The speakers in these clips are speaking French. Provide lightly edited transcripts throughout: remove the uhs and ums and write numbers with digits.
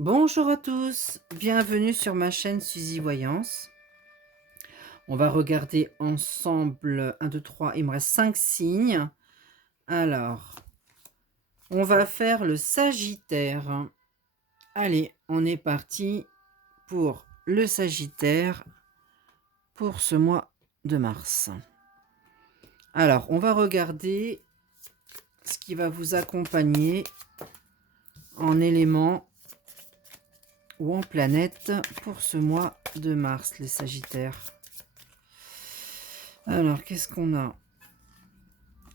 Bonjour à tous, bienvenue sur ma chaîne Suzy Voyance. On va regarder ensemble un, 2, 3. Il me reste 5 signes. Alors, on va faire le Sagittaire. Allez, on est parti pour le Sagittaire pour ce mois de mars. Alors, on va regarder ce qui va vous accompagner en éléments ou en planète pour ce mois de mars, les Sagittaires. Alors, qu'est-ce qu'on a?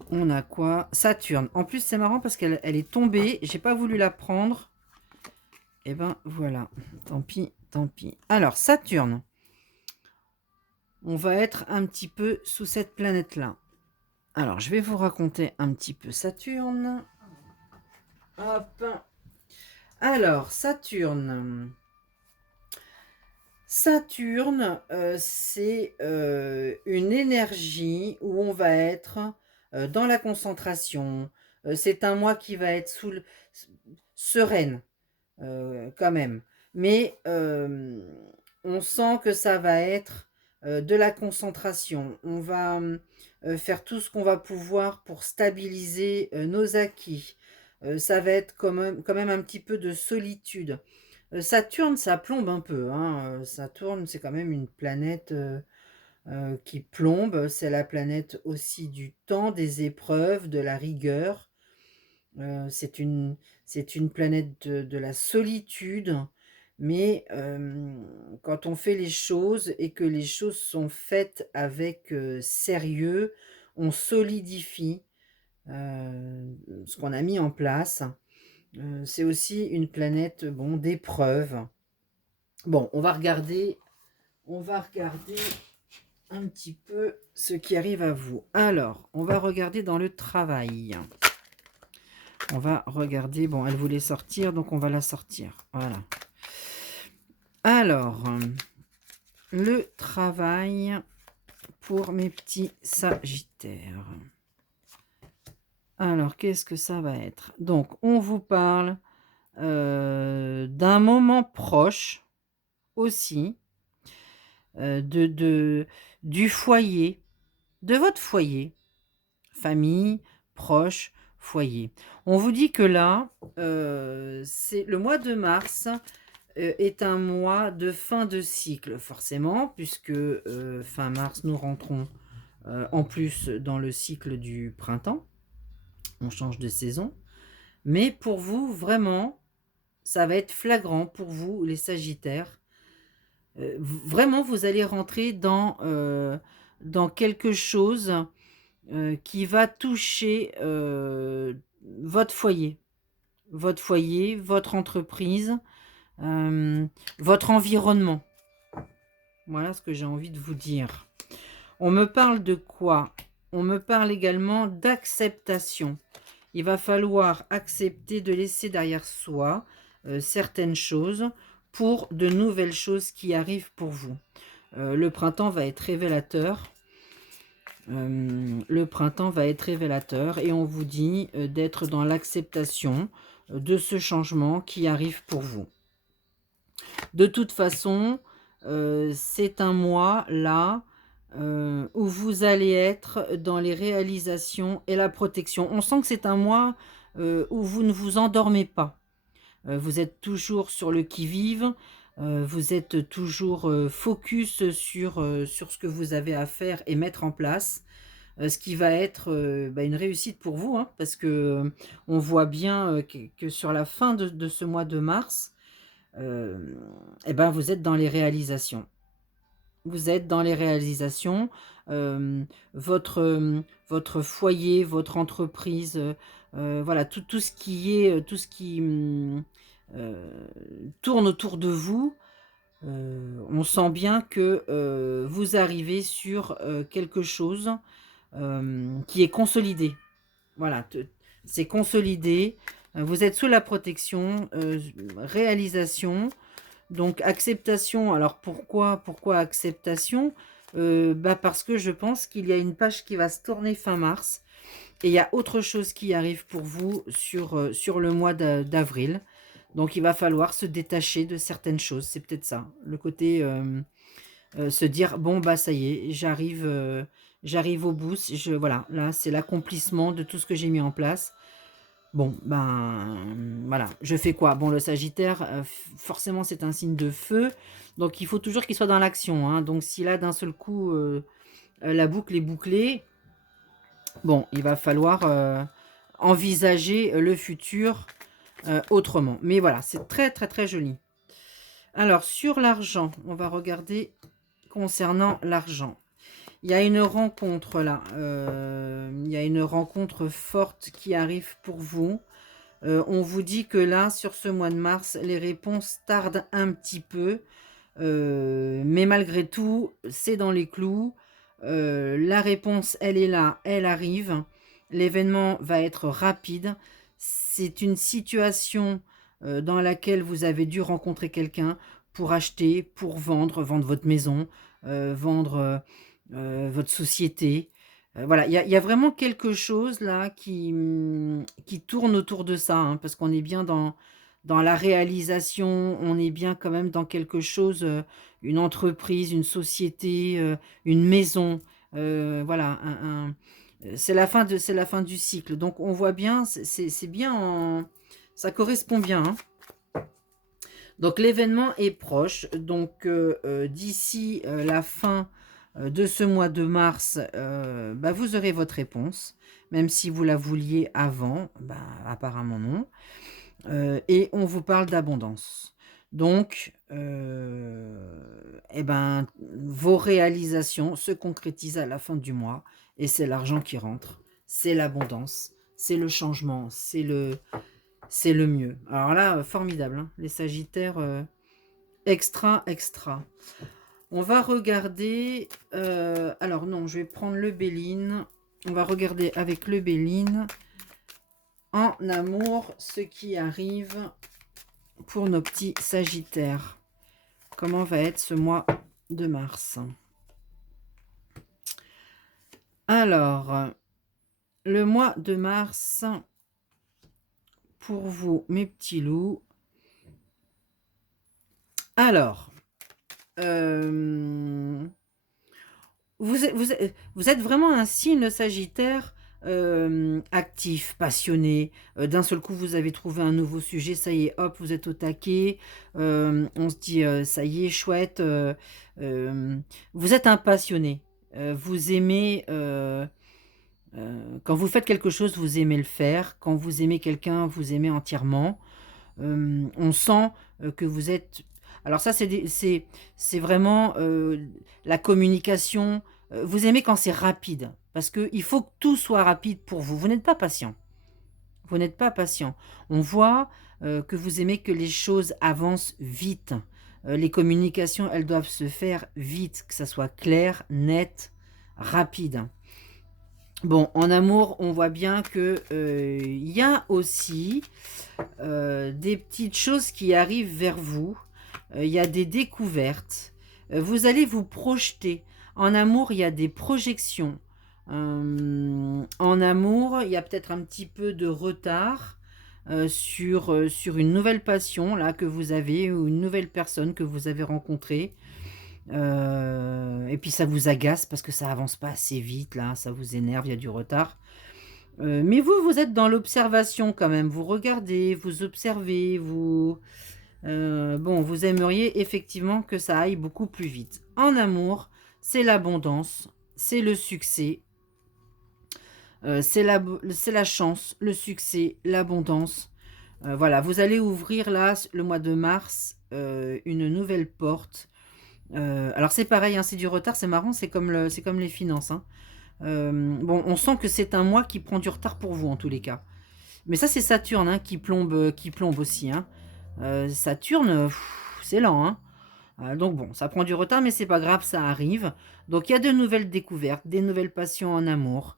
On a quoi? Saturne. En plus, c'est marrant parce qu'elle est tombée. J'ai pas voulu la prendre. Et ben voilà. Tant pis, tant pis. Alors, Saturne. On va être un petit peu sous cette planète-là. Alors, je vais vous raconter un petit peu Saturne. Hop. Alors, Saturne. Saturne, c'est une énergie où on va être dans la concentration. C'est un mois qui va être sereine, quand même. Mais on sent que ça va être de la concentration. On va faire tout ce qu'on va pouvoir pour stabiliser nos acquis. Ça va être quand même un petit peu de solitude. Saturne, ça plombe un peu, hein. Saturne, c'est quand même une planète qui plombe. C'est la planète aussi du temps, des épreuves, de la rigueur. C'est une planète de la solitude. Mais quand on fait les choses et que les choses sont faites avec sérieux, on solidifie ce qu'on a mis en place. C'est aussi une planète, bon, d'épreuves. Bon, on va regarder un petit peu ce qui arrive à vous. Alors, on va regarder dans le travail. On va regarder, bon, elle voulait sortir, donc on va la sortir. Voilà. Alors, le travail pour mes petits Sagittaires. Alors, qu'est-ce que ça va être? Donc, on vous parle d'un moment proche aussi, du foyer, de votre foyer, famille, proche, foyer. On vous dit que là, c'est le mois de mars est un mois de fin de cycle, forcément, puisque fin mars, nous rentrons en plus dans le cycle du printemps. On change de saison. Mais pour vous, vraiment, ça va être flagrant pour vous, les Sagittaires. Vraiment, vous allez rentrer dans quelque chose qui va toucher votre foyer, votre entreprise, votre environnement. Voilà ce que j'ai envie de vous dire. On me parle de quoi? On me parle également d'acceptation. Il va falloir accepter de laisser derrière soi certaines choses pour de nouvelles choses qui arrivent pour vous. Le printemps va être révélateur. Le printemps va être révélateur et on vous dit d'être dans l'acceptation de ce changement qui arrive pour vous. De toute façon, c'est un mois là où vous allez être dans les réalisations et la protection. On sent que c'est un mois où vous ne vous endormez pas. Vous êtes toujours sur le qui-vive, vous êtes toujours focus sur ce que vous avez à faire et mettre en place. Ce qui va être une réussite pour vous, hein, parce que on voit bien que sur la fin de ce mois de mars, vous êtes dans les réalisations. Vous êtes dans les réalisations. Votre foyer, votre entreprise, voilà, tout ce qui est, tout ce qui tourne autour de vous. On sent bien que vous arrivez sur quelque chose qui est consolidé. Voilà, c'est consolidé. Vous êtes sous la protection, réalisation. Donc acceptation, alors pourquoi acceptation? Parce que je pense qu'il y a une page qui va se tourner fin mars et il y a autre chose qui arrive pour vous sur le mois d'avril. Donc il va falloir se détacher de certaines choses, c'est peut-être ça. Le côté, se dire: «Bon, bah, ça y est, j'arrive au bout, c'est je voilà, là, c'est l'accomplissement de tout ce que j'ai mis en place. Bon, ben, voilà, je fais quoi?» Bon, le Sagittaire, f forcément, c'est un signe de feu, donc il faut toujours qu'il soit dans l'action, hein. Donc si là, d'un seul coup, la boucle est bouclée, bon, il va falloir, envisager le futur, autrement. Mais voilà, c'est très, très, très joli. Alors sur l'argent, on va regarder concernant l'argent. Il y a une rencontre là, il y a une rencontre forte qui arrive pour vous. On vous dit que là, sur ce mois de mars, les réponses tardent un petit peu, mais malgré tout, c'est dans les clous. La réponse, elle est là, elle arrive. L'événement va être rapide. C'est une situation, dans laquelle vous avez dû rencontrer quelqu'un pour acheter, pour vendre, vendre votre maison, vendre, votre société. Voilà, il y a vraiment quelque chose là qui tourne autour de ça, hein, parce qu'on est bien dans la réalisation, on est bien quand même dans quelque chose, une entreprise, une société, une maison, voilà, c'est la fin du cycle. Donc on voit bien, c'est bien en ça correspond bien, hein. Donc l'événement est proche, donc d'ici, la fin, de ce mois de mars, bah, vous aurez votre réponse, même si vous la vouliez avant, bah, apparemment non. Et on vous parle d'abondance. Donc, et ben, vos réalisations se concrétisent à la fin du mois et c'est l'argent qui rentre, c'est l'abondance, c'est le changement, c'est le mieux. Alors là, formidable, hein, les sagittaires, extra, extra. On va regarder, alors non, je vais prendre le Béline. On va regarder avec le Béline, en amour, ce qui arrive pour nos petits sagittaires. Comment va être ce mois de mars? Alors, le mois de mars, pour vous, mes petits loups. Alors, vous êtes vraiment un signe sagittaire, actif, passionné, d'un seul coup vous avez trouvé un nouveau sujet, ça y est, hop, vous êtes au taquet, on se dit, «Ça y est, chouette», vous êtes un passionné, vous aimez, quand vous faites quelque chose, vous aimez le faire, quand vous aimez quelqu'un, vous aimez entièrement. On sent, que vous êtes alors ça c'est vraiment, la communication, vous aimez quand c'est rapide, parce qu'il faut que tout soit rapide pour vous. Vous n'êtes pas patient, vous n'êtes pas patient. On voit, que vous aimez que les choses avancent vite. Les communications, elles doivent se faire vite, que ça soit clair, net, rapide. Bon, en amour, on voit bien que, il y a aussi, des petites choses qui arrivent vers vous. Il y a des découvertes. Vous allez vous projeter. En amour, il y a des projections. En amour, il y a peut-être un petit peu de retard, sur une nouvelle passion là que vous avez ou une nouvelle personne que vous avez rencontrée. Et puis ça vous agace parce que ça avance pas assez vite là, ça vous énerve, il y a du retard. Mais vous, vous êtes dans l'observation quand même. Vous regardez, vous observez, bon, vous aimeriez effectivement que ça aille beaucoup plus vite. En amour, c'est l'abondance, c'est le succès, c'est la chance, le succès, l'abondance. Voilà, vous allez ouvrir là, le mois de mars, une nouvelle porte. Alors c'est pareil, hein, c'est du retard, c'est marrant, c'est comme les finances, hein. Bon, on sent que c'est un mois qui prend du retard pour vous en tous les cas. Mais ça, c'est Saturne, hein, qui plombe aussi, hein. Saturne, c'est lent, hein. Donc bon, ça prend du retard, mais c'est pas grave, ça arrive. Donc il y a de nouvelles découvertes, des nouvelles passions en amour.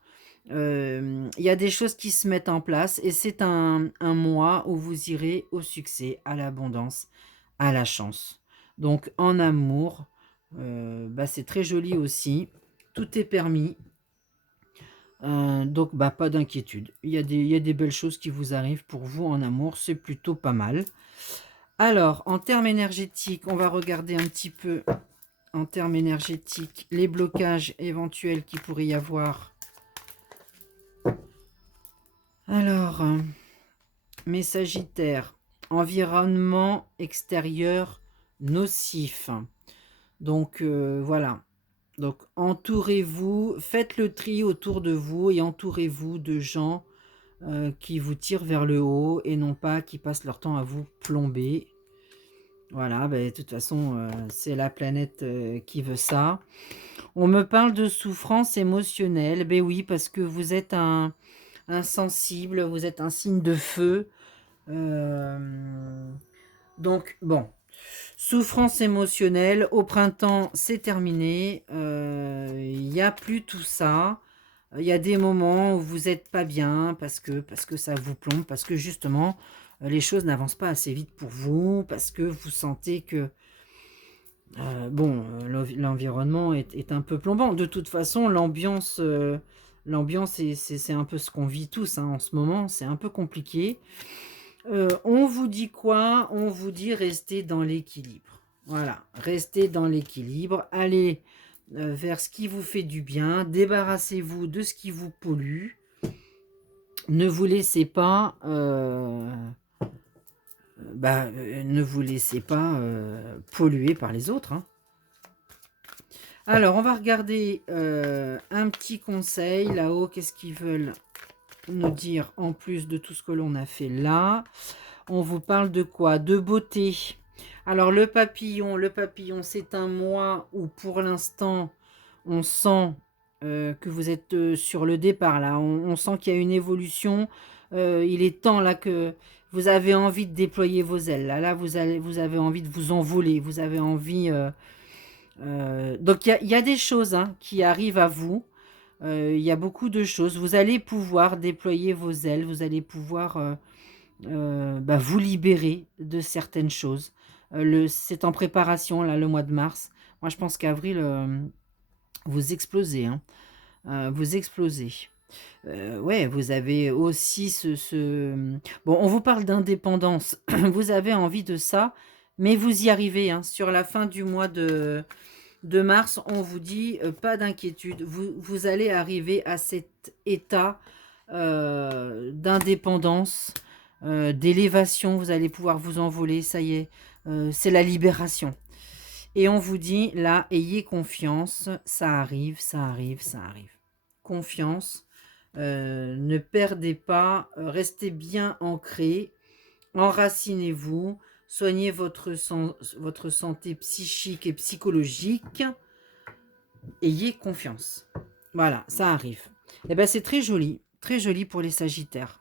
Il y a des choses qui se mettent en place et c'est un mois où vous irez au succès, à l'abondance, à la chance. Donc en amour, bah, c'est très joli aussi. Tout est permis. Donc bah, pas d'inquiétude. Il y a des belles choses qui vous arrivent pour vous en amour, c'est plutôt pas mal. Alors, en termes énergétiques, on va regarder un petit peu, en termes énergétiques, les blocages éventuels qu'il pourrait y avoir. Alors, mes sagittaires, environnement extérieur nocif. Donc, voilà. Donc, entourez-vous, faites le tri autour de vous et entourez-vous de gens qui vous tirent vers le haut et non pas qui passent leur temps à vous plomber. Voilà, bah, de toute façon, c'est la planète qui veut ça. On me parle de souffrance émotionnelle. Ben oui, parce que vous êtes un sensible, vous êtes un signe de feu. Donc, bon, souffrance émotionnelle, au printemps, c'est terminé. Il n'y a plus tout ça. Il y a des moments où vous êtes pas bien parce que ça vous plombe, parce que justement, les choses n'avancent pas assez vite pour vous, parce que vous sentez que, bon, l'environnement est un peu plombant. De toute façon, l'ambiance c'est un peu ce qu'on vit tous, hein, en ce moment, c'est un peu compliqué. On vous dit quoi? On vous dit restez dans l'équilibre. Voilà, restez dans l'équilibre, allez, vers ce qui vous fait du bien, débarrassez-vous de ce qui vous pollue. Ne vous laissez pas, ne vous laissez pas, polluer par les autres, hein. Alors on va regarder, un petit conseil là-haut. Qu'est-ce qu'ils veulent nous dire en plus de tout ce que l'on a fait là? On vous parle de quoi? De beauté. Alors le papillon, c'est un mois où pour l'instant, on sent que vous êtes sur le départ là. On sent qu'il y a une évolution. Il est temps là que vous avez envie de déployer vos ailes. Là, vous avez envie de vous envoler. Vous avez envie. Donc il y a des choses, hein, qui arrivent à vous. Il y a beaucoup de choses. Vous allez pouvoir déployer vos ailes. Vous allez pouvoir bah, vous libérer de certaines choses. C'est en préparation, là, le mois de mars. Moi, je pense qu'avril, vous explosez, hein. Vous explosez. Ouais, vous avez aussi bon, on vous parle d'indépendance. Vous avez envie de ça, mais vous y arrivez, hein. Sur la fin du mois de mars, on vous dit pas d'inquiétude. Vous allez arriver à cet état d'indépendance, d'élévation. Vous allez pouvoir vous envoler, ça y est, c'est la libération. Et on vous dit là, ayez confiance, ça arrive, ça arrive, ça arrive. Confiance, ne perdez pas, restez bien ancré, enracinez-vous, soignez votre santé psychique et psychologique, ayez confiance. Voilà, ça arrive. Et ben c'est très joli pour les Sagittaires.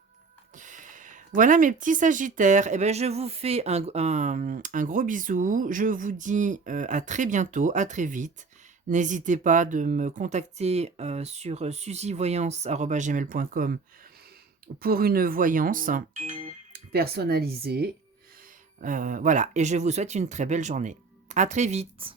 Voilà mes petits Sagittaires, et ben je vous fais un gros bisou. Je vous dis à très bientôt, à très vite. N'hésitez pas de me contacter sur suzyvoyance@gmail.com pour une voyance personnalisée. Voilà, et je vous souhaite une très belle journée. À très vite.